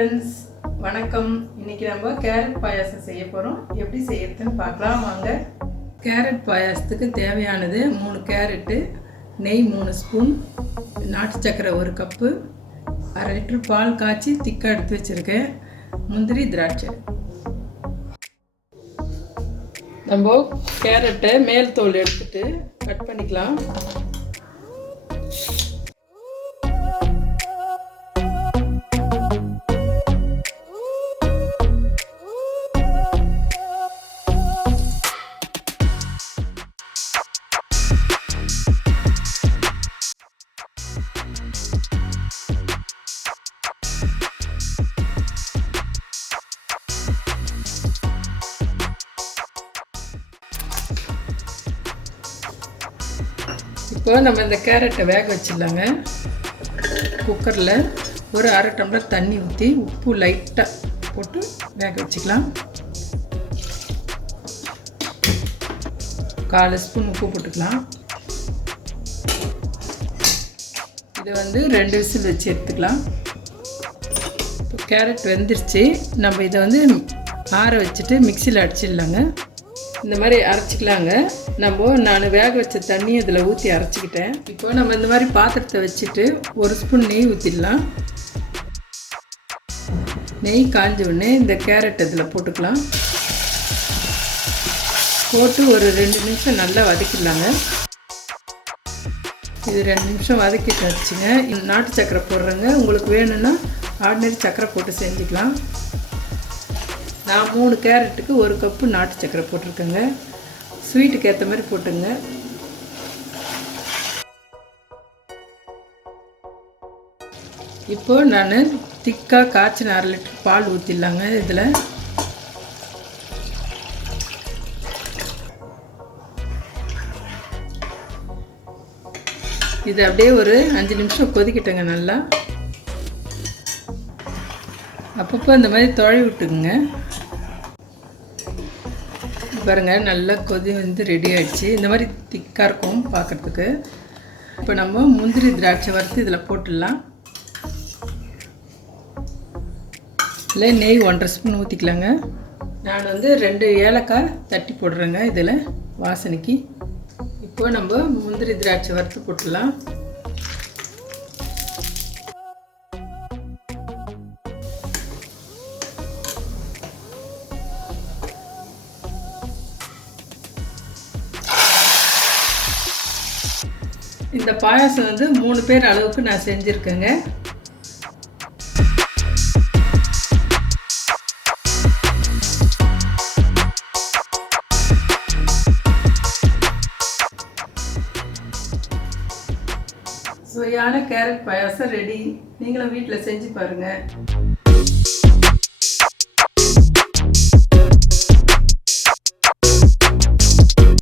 Friends, வணக்கம். இன்றைக்கி நம்ம கேரட் பாயாசம் செய்ய போகிறோம். எப்படி செய்யறதுன்னு பார்க்கலாம் வாங்க. கேரட் பாயாசத்துக்கு தேவையானது 3 கேரட்டு, நெய் 3 ஸ்பூன், நாட்டு சக்கரை 1 கப்பு, 1/2 லிட்டர் பால் காய்ச்சி திக்காக எடுத்து வச்சுருக்கேன், முந்திரி, திராட்சை. நம்ம கேரட்டை மேல் தோல் எடுத்துட்டு கட் பண்ணிக்கலாம். இப்போ நம்ம இந்த கேரட்டை வேக வச்சிடலாங்க. குக்கரில் ஒரு 1/2 டம்ளர் தண்ணி ஊற்றி உப்பு லைட்டாக போட்டு வேக வச்சுக்கலாம். 1/4 ஸ்பூன் உப்பு போட்டுக்கலாம். இது 2 விசில் வச்சு எடுத்துக்கலாம். இப்போ கேரட் வெந்துருச்சு. நம்ம இதை ஆற வச்சுட்டு மிக்சியில் அடிச்சிடலாங்க. இந்த மாதிரி அரைச்சிக்கலாங்க. நான் வேக வச்ச தண்ணி இதில் ஊற்றி அரைச்சிக்கிட்டேன். இப்போ நம்ம இந்த மாதிரி பாத்திரத்தை வச்சுட்டு 1 ஸ்பூன் நெய் ஊற்றிடலாம். நெய் காஞ்ச உடனே இந்த கேரட் இதில் போட்டுக்கலாம். போட்டு ஒரு 2 நிமிஷம் நல்லா வதக்கிடலாங்க. இது 2 நிமிஷம் வதக்கிட்டு வச்சுங்க. நாட்டு சக்கரை போடுறேங்க. உங்களுக்கு வேணும்னா ஆர்டினரி சக்கரை போட்டு செஞ்சுக்கலாம். நான் 3 கேரட்டுக்கு 1 கப்பு நாட்டு சக்கரை போட்டிருக்கேங்க. ஸ்வீட்டுக்கு ஏற்ற மாதிரி போட்டுங்க. இப்போது நான் திக்காக காய்ச்சின 1/2 லிட்டர் பால் ஊற்றிடலாங்க. இதில் இது அப்படியே ஒரு 5 நிமிஷம் கொதிக்கிட்டேங்க. நல்லா அப்பப்போ இந்த மாதிரி தொழி விட்டுக்குங்க. பாருங்கள், நல்லா கொதி ரெடி ஆகிடுச்சு. இந்த மாதிரி திக்காக இருக்கும் பார்க்குறதுக்கு. இப்போ நம்ம முந்திரி திராட்சை வறுத்து இதில் போட்டுடலாம். இல்லை நெய் 1/2 ஸ்பூன் ஊற்றிக்கலாங்க. நான் 2 ஏலக்காய் தட்டி போடுறேங்க இதில் வாசனைக்கு. இப்போ நம்ம முந்திரி திராட்சை வறுத்து போட்டுடலாம். இந்த பாயாசம் 3 பேர் அளவுக்கு நான் செஞ்சுருக்கேங்க. சுவையான கேரட் பாயாசம் ரெடி. நீங்களும் வீட்டில் செஞ்சு பாருங்கள்.